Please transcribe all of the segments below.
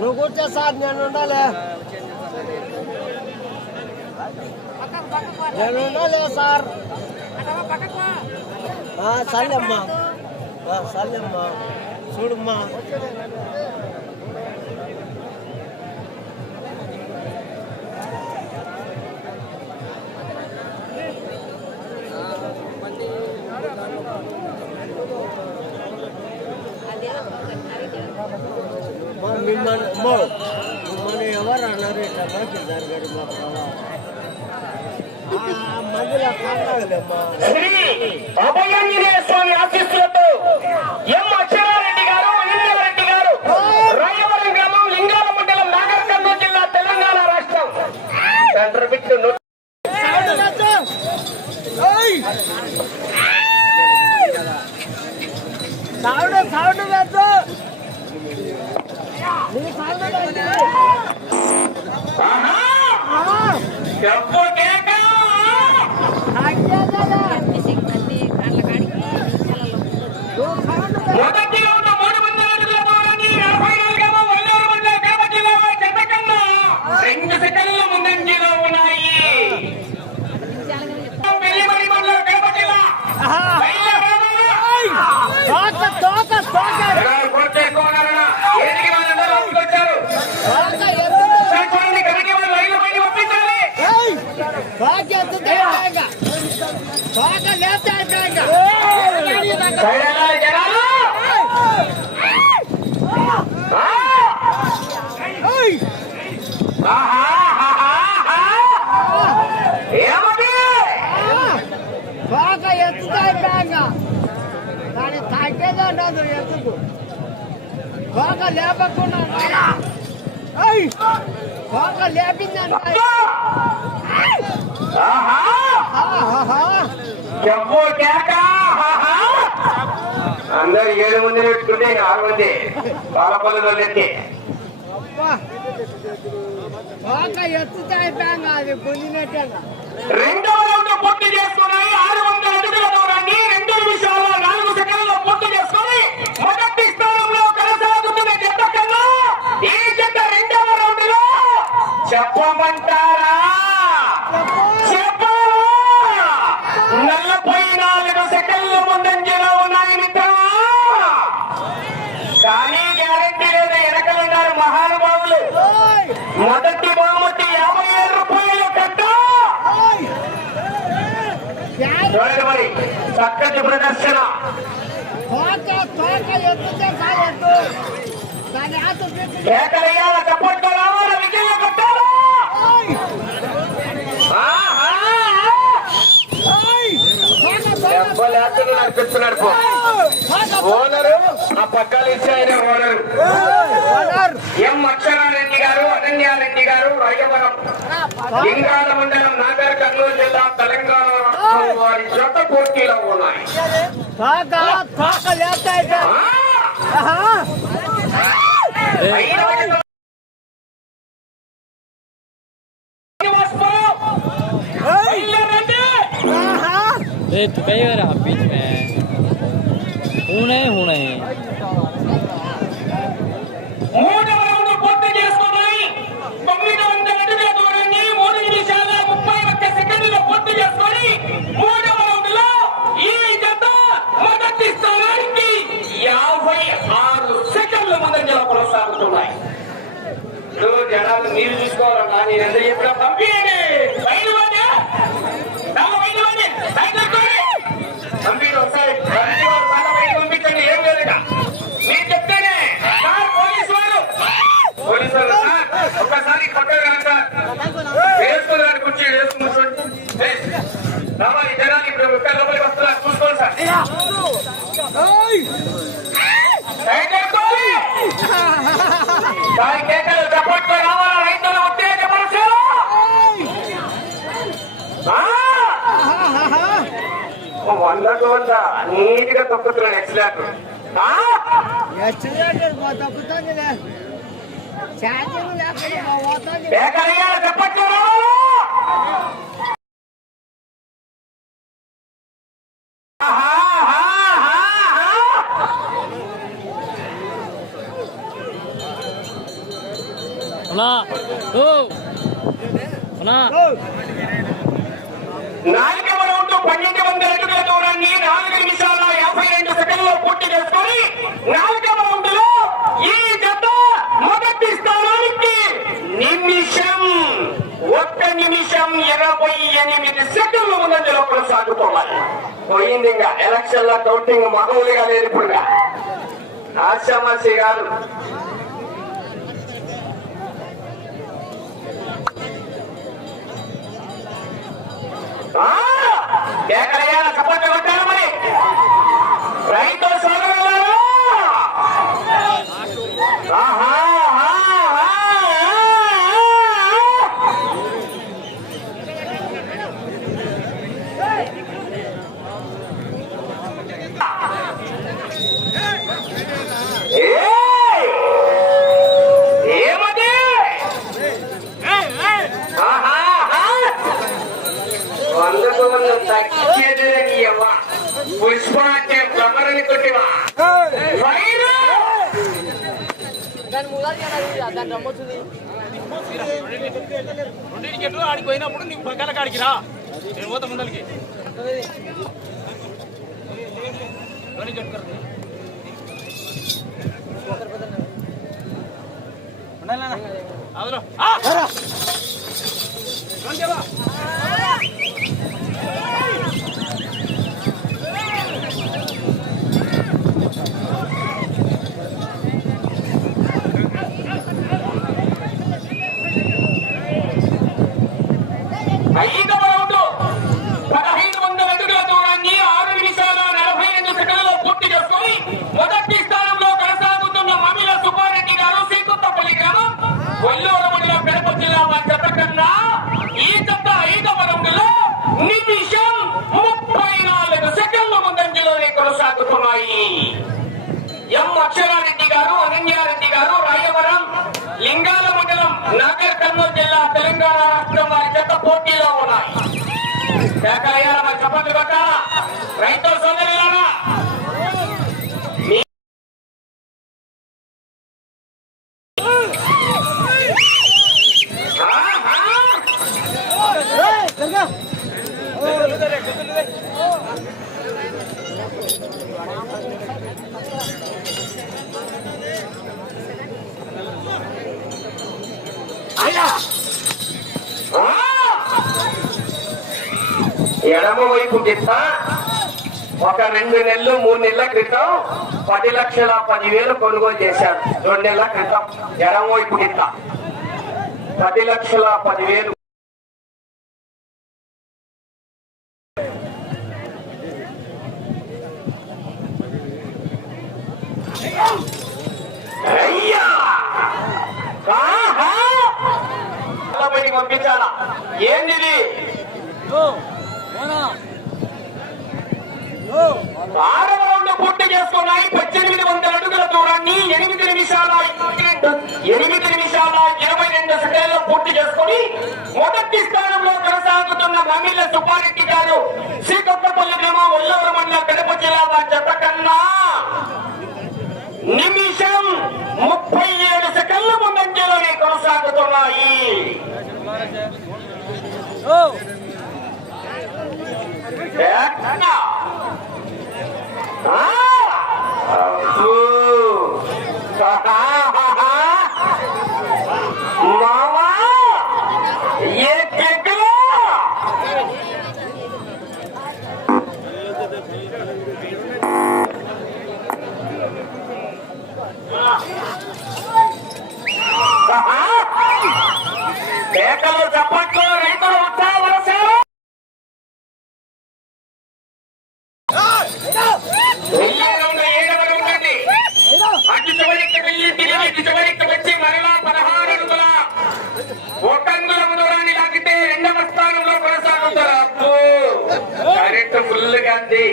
నువ్వు కూర్చో సార్ నేను ఉండాలి. నేను ఉండాలి సార్. ఆ, సర్లేమ్మా. ఆ, సర్లేమ్మా. చూడమ్మా. ఆ మందిలో కాగలేమ్మా శ్రీ అభయాంజనేయ స్వామి ఆశీస్సులతో ఎం అక్షరారెడ్డి గారు అనిందరెడ్డి గారు రాయవరం గ్రామం లింగాల మండలం నాగర్ కర్నూలు జిల్లా తెలంగాణ రాష్ట్రం సెంటర్ బిట్టు నూట సౌండ్ సౌండ్ పెట్టు నీ సౌండ్ పెట్టు. ఆహా! చెప్పు కేక! అయ్యయ్యయ్య. నువ్వు సౌండ్ పెట్టు. మొదటి రౌండ్ మూడు వందల అడుగుల దూరాన్ని నలభై నాలుగవ వల్లూరు మండల గ్రామ జిల్లాలో జత కన్నా రెండు సెకండ్ల ముందంజలో ఉన్నాయి పెళ్ళిమరి మండలం కడప జిల్లా ఆహా. బయలుదేరాలి! తోక తోక తోక జనాలు పూర్తి చేసుకోవాలన్నా ఏదికి వాళ్ళందరూ ఒప్పుకొచ్చారు తోక ఎత్తుతా. చూడండి కనుక వాళ్ళు లైన్ల పైన పంపించాలి ఏయ్! తోక ఎత్తుతా కాక. తోక లేపుతా కాక. సైలెంట్ జనాలు ఆ! ఏయ్! ఆహా, ఆహా, ఆహా! ఏమది? తోక ఎత్తుతా కాక. దాని తాకేదే ఉండదు ఎత్తుకు తోక లేపకుండా లేపిందంటే! అందరు ఏడు మంది పెట్టుకుంటే ఆరు మంది. పాలపల్లి ఎత్తి అబ్బా. తోక ఎత్తుతా అయిపోయాక అది పొందినట్టేగా రెండవ రౌండ్ పూర్తి చేసుకున్నాయి. ఆరు వందల అడుగుల దూరాన్ని రెండు నిమిషాల నాలుగు సెకండ్లలో పూర్తి చేసుకొని మొదటి స్థానంలో కొనసాగుతున్న జత కన్నా ఈ జత రెండవ రౌండ్లో చెప్పమంటారా? నలభై నాలుగు సెకండ్ల ముందంజలో ఉన్నాయి మిత్రమా కానీ గ్యారెంటీ లేదు వెనకలున్నారు మహానుభావులు! మొదటి బహుమతి యాభై ఏడు రూపాయలు కట్ట. మరి? చక్కటి ప్రదర్శన. తోక తోక ఎత్తుతే కాదు దాని ఆత పెట్టి కేకలయ్యాల చప్పట్లు రావాల విజయం కట్టాలా ఓయ్! ఆహా! ఓయ్! తోక తోక వేస్తున్నారు, నడిపిస్తున్నాడు ఓనరు ఆ పక్కలు ఇచ్చి ఆయన ఓనరు. ఓనర్ ఎం అక్షరారెడ్డి గారు అనన్యారెడ్డి గారు రాయవరం లింగాల మండలం నాగర్ కర్నూలు జిల్లా తెలంగాణ రాష్ట్రం వారి జత పోటీలో ఉన్నాయి. తోక తోక లేస్తాయి. జత మొదటి స్థానానికి యాభై ఆరు సెకండ్ల ముందంజలో కొనసాగుతున్నాయి ఇప్పుడు జనాలు నీరు తీసుకోవాలన్నా నేను ఎంత చెప్పినా పంపించండి పంపించండి ఏం లేదు ఇక. మీరు చెప్తేనే సార్ పోలీసు వారు పోలీసు వారు సార్ ఒక్కసారి పక్కన రండి సార్ వేసుకున్నారు కుర్చీ వేసుకుని కూర్చోండి వేస్. రావాలి జనాలు ఇప్పుడు ఒక్క లోపలికి వస్తున్నారు చూసుకోండి సార్ ఓయ్! సైడ్ చేసుకోండి. దాని కేకలు చప్పట్లు రావాలా రైతులు ఉత్తేజపరచాలా ఆ! వందకు వంద. నీట్గా తొక్కుతున్నాడు ఎక్సలేటర్. మా తప్పుతుందిలే ఛార్జింగ్ లేకుండా మా పోతుంది ఏకరయ్యాల చప్పట్లు రావాలా ఆహా, ఆహా, ఆహా. అన్నా ఓ అన్నా నాలుగవ రౌండ్ పన్నెండు వందల అడుగుల దూరాన్ని నాలుగు నిమిషాల యాభై రెండు పోటీ పూర్తి చేసుకొని నాలుగవ రౌండ్లో ఈ జత మొదటి స్థానానికి నిమిషం ఒక్క నిమిషం ఇరవై ఎనిమిది సెకండ్ల ముందంజలో కొనసాగుతున్నాయి పోయింది ఇంకా. ఎలక్షన్లో కౌంటింగ్ మామూలుగా లేదు ఇప్పుడు ఆశామాసి గారు. కేకలయ్యాల సపోర్ట్ కొట్టారు మరి రైతు సోదరులారా ఆహా, ఆహా, ఆహా. ఏయ్! ఏమది ఆహా, ఆహా. వందకు వంద తగ్గేదిలేని యవ్వ. పుష్ప అంటే ఫ్లవర్ కొట్టివా వైరు! దాని ముందర దాని రమ్మొచ్చింది. రెండు టికెట్లు ఆడికి పోయినప్పుడు నీకు పక్కన కాడికి రా. నేను పోతా ముందరికి. ఎవరిని చెప్తారు అదులో ఐదవ రౌండ్ పదహైదు వందల అడుగుల దూరాన్ని ఆరు నిమిషాల నలభై రెండు సెకండ్లలో పూర్తి చేసుకొని మొదటి స్థానంలో కొనసాగుతున్న మమిల సుబ్బారెడ్డి గారు శ్రీకొత్తపల్లి గ్రామం కొల్లూరు మండలం కడప జిల్లా వారి జత కన్నా ఈ జత ఐదవ రౌండ్లో నిమిషం ముప్పై నాలుగు సెకండ్ల ముందంజలోనే కొనసాగుతున్నాయి ఎం అక్షరారెడ్డి గారు అనన్యారెడ్డి గారు రాయవరం లింగాల మండలం నాగర్ కర్నూలు జిల్లా తెలంగాణ రాష్ట్రం వారి జత పోటీలో ఉన్నాయి కేకలయ్యాల మరి చప్పట్లు కొట్టాలా? రైతుల సోదరులారా? మీ- ఎడమ వైపు గిత్త ఒక రెండు నెలలు మూడు నెలల క్రితం పది లక్షల పదివేలు కొనుగోలు చేశారు. రెండు నెలల క్రితం ఎడమ వైపు గిత్త పది లక్షల పదివేలు అయ్యా ఆహా! అలా బయటికి పంపించాలా ఏంది ఆరవ రౌండ్ పూర్తి చేసుకున్నాయి. పద్దెనిమిది వందల అడుగుల దూరాన్ని ఎనిమిది నిమిషాల ఎనిమిది నిమిషాల ఇరవై రెండు సెకండ్లు పూర్తి చేసుకుని మొదటి స్థానంలో కొనసాగుతున్న మమిళ్ళ సుబ్బారెడ్డి గారు శ్రీకొత్తపల్లి గ్రామం ఒల్లూరు మండలం కడప జిల్లా వారి జత కన్నా నిమిషం ముప్పై ఏడు సెకండ్ల ముందంజలోనే కొనసాగుతున్నాయి. ఎక్కడ? ఆ! చెట్టు ఫుల్ కంది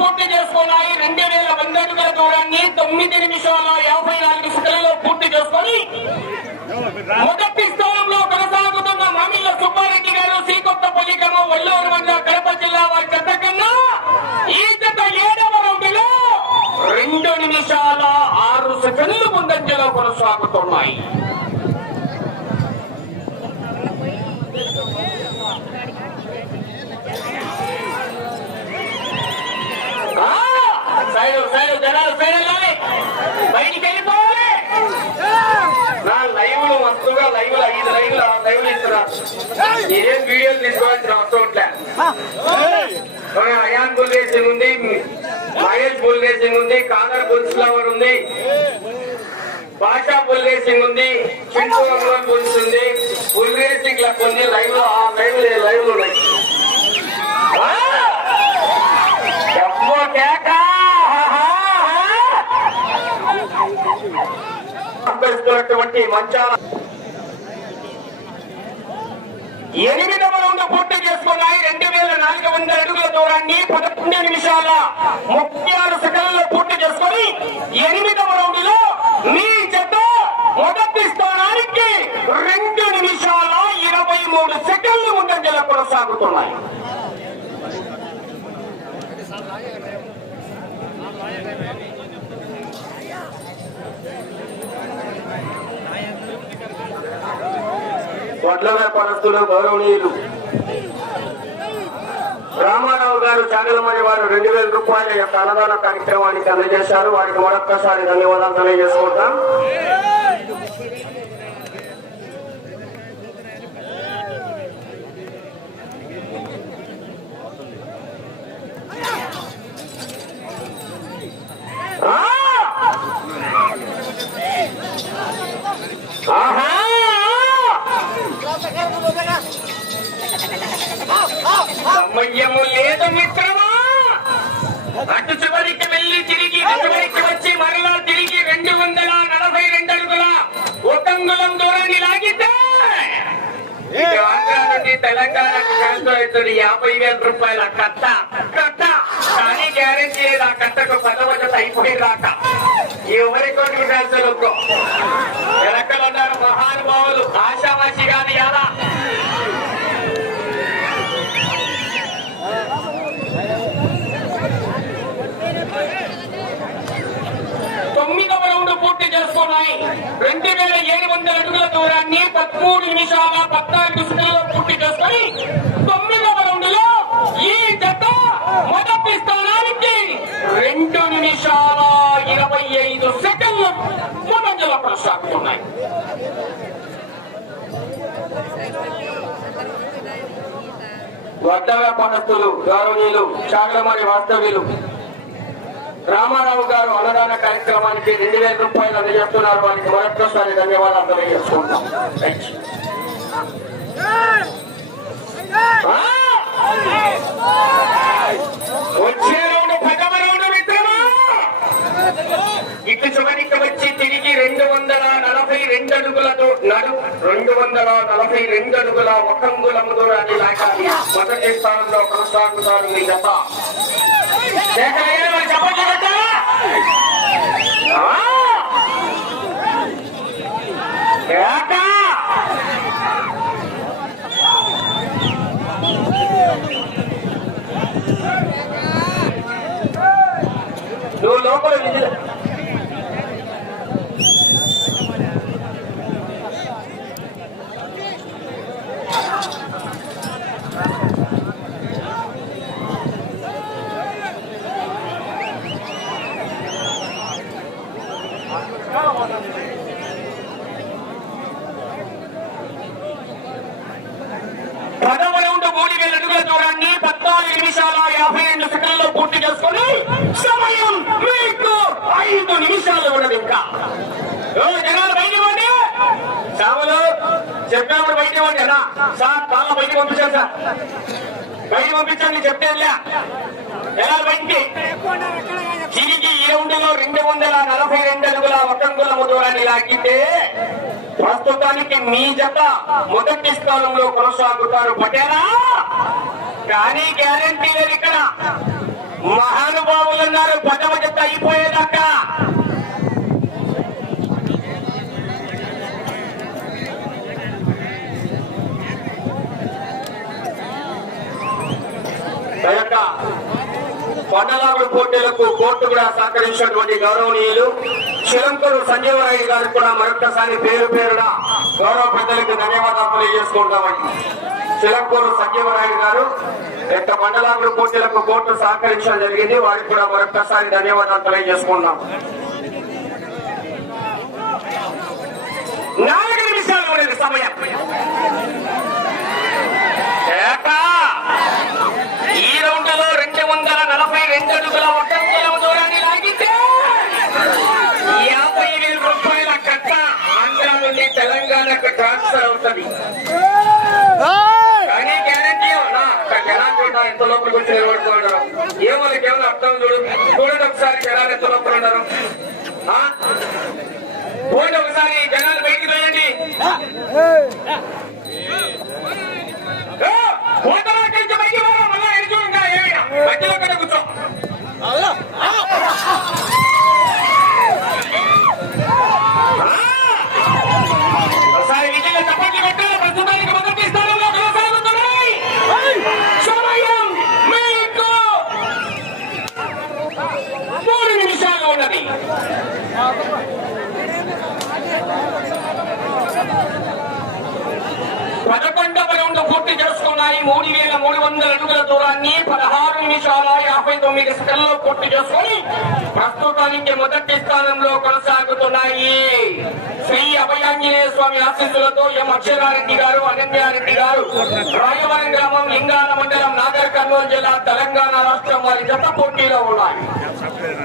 పూర్తి చేసుకున్నాయి. రెండు వేల వంద అడుగుల తొమ్మిది నిమిషాల యాభై నాలుగు సెకండ్లలో పూర్తి చేసుకొని మొదటి స్థానం మామిళ్ళ సుబ్బారెడ్డి గారు శ్రీకొత్తపల్లి గ్రామం వల్లూరు మండల కడప జిల్లా వారి జత కన్నా ఈ జత ఏడవ రౌండ్లో రెండు నిమిషాల ఆరు సెకండ్లు ముందంజలో కొనసాగుతున్నాయి ఆ! సైడు సైడు జనాలు సైడ్ మస్తుగా లైవ్లు ఐదు లైవ్లు ఆరు లైవ్లు ఇస్తున్నారు ఇదేం వీడియోలు తీసుకోవాల్సిన అవసరం ఉంట్లే. ఆ, అయాన్ బుల్ రేసింగ్ ఉంది మహేష్ బుల్ రేసింగ్ ఉంది కాదర్ బుల్ ఫ్లవర్ ఉంది భాషా బుల్ రేసింగ్ ఉంది చింటూ బుల్స్ ఉంది బుల్ రేసింగ్ లా కొన్ని లైవ్లో ఆ? లైవ్ లైవ్ ఉన్నాయి! అందిస్తున్నటువంటి మంచాల ఎనిమిదవ రౌండ్ పూర్తి చేసుకున్నాయి. రెండు వేల నాలుగు వందల అడుగుల దూరాన్ని పదకొండు నిమిషాల ముప్పై ఆరు సెకండ్లలో పూర్తి చేసుకొని ఎనిమిదవ రౌండ్లో మీ జత మొదటి స్థానానికి రెండు నిమిషాల ఇరవై మూడు సెకండ్లు ముందంజలో కొనసాగుతున్నాయి. వడ్ల వ్యాపారస్తులు గౌరవనీయులు. రామారావు గారు చాగలమణి వారు రెండు వేల రూపాయల యొక్క అన్నదాన కార్యక్రమానికి అందజేశారు. వారికి మరొక్కసారి ధన్యవాదాలు తెలియజేసుకుంటాం ఆహా! సమయము లేదు మిత్రమా. అటు చివరికి వెళ్ళి తిరిగి చివరికి వచ్చి మరలా తిరిగి రెండు వందల నలభై రెండు అడుగుల ఒకంగులం దూరాన్ని లాగితే ఆంధ్ర నుండి తెలంగాణకు అవుతుంది యాభై వేల రూపాయల కట్ట కట్ట. కానీ గ్యారెంటీ లేదు ఆ కట్టకు పదవజత అయిపోయి రాక ఎవరి కోటి ట్రాన్స్ఫర్ వెనకలున్నారు మహానుభావులు ఆశావాసి గాని కదా? తొమ్మిదవ రౌండ్ పూర్తి చేసుకున్నాయి. రెండు వేల ఏడు వందల అడుగుల దూరాన్ని పదమూడు నిమిషాల పద్నాలుగు సెకండ్లలో పూర్తి చేసుకుని తొమ్మిదవ రౌండ్లో ఈ జత మొదటి స్థానానికి రెండు నిమిషాల ఇరవై ఐదు సెకండ్లు ముందంజలో కొనసాగుతున్నాయి. వడ్డ వ్యాపారస్తులు గౌరవనీయులు చాగలమారి వాస్తవ్యులు రామారావు గారు అన్నదాన కార్యక్రమానికి రెండు వేల రూపాయలు అందజేస్తున్నారు. వారికి మరొక్కసారి ధన్యవాదాలు తెలియజేసుకుంటాం రైట్. ఆ! వచ్చే రౌండ్ పదవ రౌండ్ మిత్రమా ఇటు చివరికి వచ్చి తిరిగి రెండు వందల నలభై రెండు అడుగులతో నడు రెండు వందల నలభై రెండు అడుగుల ఒకంగుల దూరాన్ని లాగాలి. మొదటి స్థానంలో కొనసాగుతారు మీ జత. నువ్వు లోపల విజిల్ పదవ రౌండ్ మూడు వేల అడుగుల దూరాన్ని పద్నాలుగు నిమిషాల యాభై రెండు సెకండ్లలో పూర్తి చేసుకొని సమయం మీకు ఐదు నిమిషాలు ఉన్నది ఇంకా. జనాలు బయట ఇవ్వండి సామలు చెప్పినప్పుడు బయట ఇవ్వండి అన్నా. సార్ తాళ్ళ బయట పంపించాను సార్. బయట పంపించండి చెప్తే ఎలా బయటికి. తిరిగి ఈ రెండు వందల నలభై రెండు అడుగుల ఒకంగులము దూరాన్ని లాగితే ప్రస్తుతానికి మీ జత మొదటి స్థానంలో కొనసాగుతారు. పటేలా? కానీ గ్యారంటీ లేదు ఇక్కడ. మహానుభావులు ఉన్నారు పదవ జత అయిపోయేదాకా ఆ పోటీలకు కోర్టు కూడా సహకరించినటువంటి గౌరవనీయులు చిలంకూరు సంజీవరాయుడు గారికి కూడా మరొకసారి పేరు పేరున గౌరవ పెద్దలకు ధన్యవాదాలు తెలియజేసుకుంటామండి చిలంకూరు సంజీవరాయుడు గారు యొక్క మండలాగుడు పోటీలకు కోర్టు సహకరించడం జరిగింది వారికి కూడా మరొకసారి ధన్యవాదాలు తెలియజేసుకుంటాం నాలుగు నిమిషాలు సమయం. ఈ రౌండ్లో రెండు వందల నలభై రెండు అడుగుల ఒట్టంగుల దూరాన్ని లాగితే యాభై వేల రూపాయల కట్ట ఆంధ్ర నుండి తెలంగాణకు ట్రాన్స్ఫర్ అవుతుంది కానీ గ్యారంటీ ఉన్నా జనాలు చూడ ఎంత లోపలికి వచ్చి నిలబడుతూ ఉన్నారు. ఏమో కేవలం అర్థం చూడు. చూడండి ఒకసారి జనాలు ఎంత లోపల ఉన్నారు. ఆ? ఒకసారి జనాలు బయటికి వేయండి మధ్యలో కూర్చో ఒకసారి విజయ చప్పట్లు కొట్టాలి ప్రస్తుతానికి మొదటి స్థానంలో కొనసాగుతున్నాయి సమయం మీకు మూడు నిమిషాలు ఉన్నది పదకొండవ రౌండ్ పూర్తి చేసుకున్నాయి మూడు వేల మూడు వందల అడుగుల దూరాన్ని పదహారు నిమిషాల యాభై స్థలంలో పూర్తి చేసుకొని ప్రస్తుతానికి మొదటి స్థానంలో కొనసాగుతున్నాయి శ్రీ అభయాంజనేయ స్వామి ఆశీస్సులతో ఎం అక్షరారెడ్డి గారు అనన్యారెడ్డి గారు రాయవరం గ్రామం లింగాల మండలం నాగర్ కర్నూలు జిల్లా తెలంగాణ రాష్ట్రం వారి జత పోటీలో ఉన్నాయి డబ్బు కేక!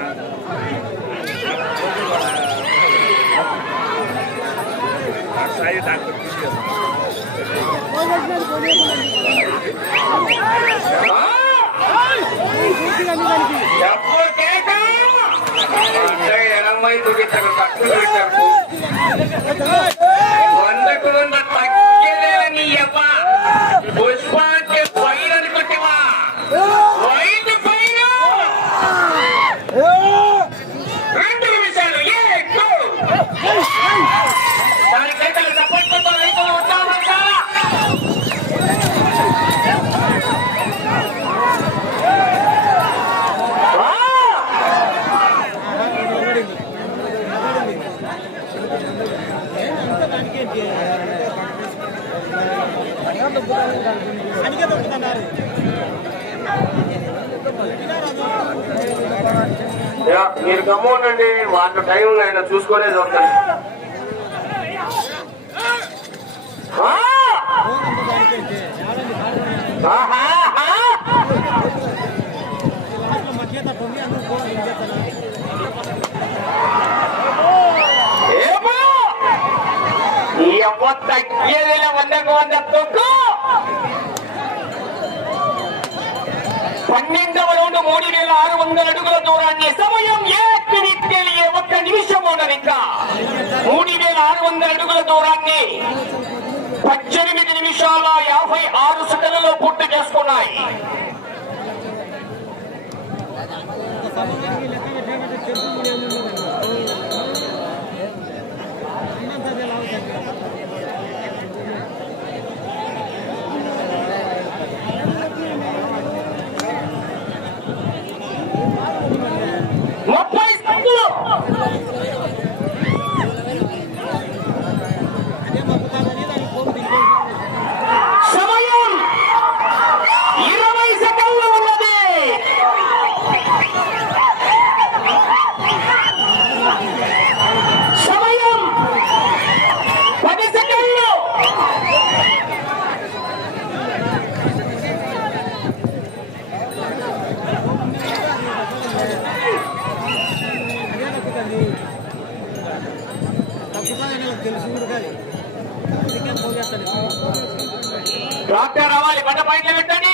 అంటే ఎనభై తొమ్మిది ఖర్చు పెట్టారు వందకు వంద తగ్గేదేలా అబ్బ పుష్పానికి పైన అనుకుంటేవా వైట్ పైన రెండు నిమిషాలు ఏ గో! దాని కేకలు తప్పట్టుతో రైతులు ఉత్సాహం చాలా యా, మీరు వాళ్ళ టైం ఆయన చూసుకునే చూస్తాను తగ్గేదిలే వందకు వంద తొక్కు! పన్నెండవ రౌండ్ మూడు వేల ఆరు వందల అడుగుల దూరాన్ని సమయం ఏక్ మినిట్ తెలియ ఒక్క నిమిషం ఉన్నది ఇంకా మూడు వేల ఆరు వందల అడుగుల దూరాన్ని పద్దెనిమిది నిమిషాల యాభై ఆరు సెకండ్లలో పూర్తి చేసుకున్నాయి ముప్పై సెకండ్లు సమయం ఇరవై సెకండ్లు ఉన్నది సమయం పది సెకండ్లు డాక్టర్ రావాలి బండ పాయింట్లు పెట్టండి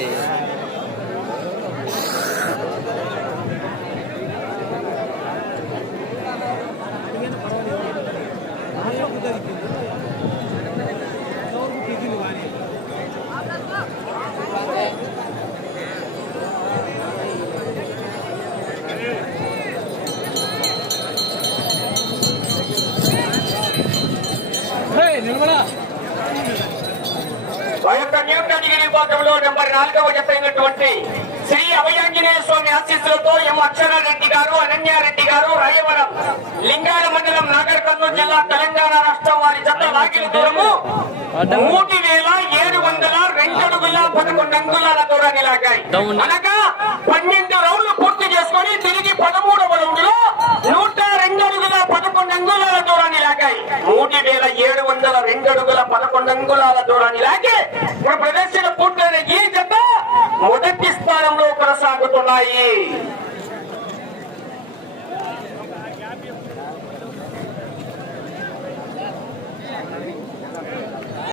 ఆ యొక్క న్యూటగిరి విభాగంలో నెంబర్ నాలుగవ జత అయినటువంటి శ్రీ అభయాంజనేయ స్వామి ఆశీస్సులతో ఎం అక్షరారెడ్డి గారు అనన్యారెడ్డి గారు రాయవరం లింగాల మండలం నాగర్ కర్నూలు జిల్లా తెలంగాణ రాష్ట్రం వారి జత లాగిన దూరము. మూడు వేల ఏడు వందల రెండు అడుగుల పదకొండు అంగుళాల దూరాన్ని లాగాయి. అనగా పన్నెండు రౌండ్లు పూర్తి చేసుకొని తిరిగి పదమూడవ రౌండ్లో నూట రెండు అడుగుల పదకొండు అంగుళాల దూరాన్ని లాగాయి. మూడు వేల ఏడు వందల రెండు అడుగుల పదకొండు అంగుళాల దూరాన్ని లాగి ప్రదర్శన పూర్తయిన ఈ జత మొదటి స్థానంలో కొనసాగుతున్నాయి.